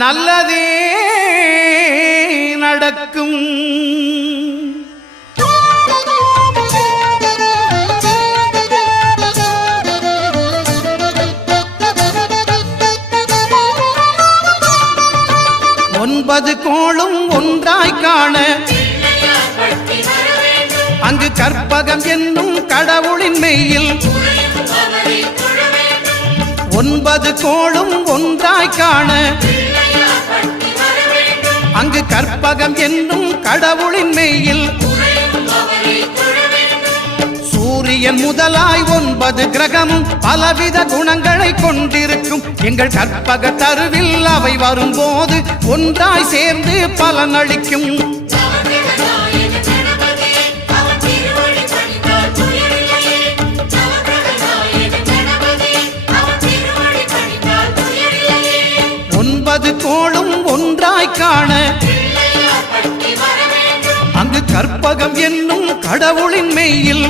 நல்லதே நடக்கும். 9 கோளும் ஒன்றாய் காண அங்கு கற்பகம் என்னும் கடவுளின் மெய்யில் 9 கோளும் ஒன்றாய் காண அங்கு கற்பகம் என்னும் கடவுளின் மெய்யில் சூரியன் முதலாய் 9 கிரகமும் பலவித குணங்களை கொண்டிருக்கும். எங்கள் கற்பக தருவில் அவை வரும்போது ஒன்றாய் சேர்ந்து பலனளிக்கும். கோளும் ஒன்றாய் காண அங்கு கற்பகம் என்னும் கடவுளின் மெய்யில்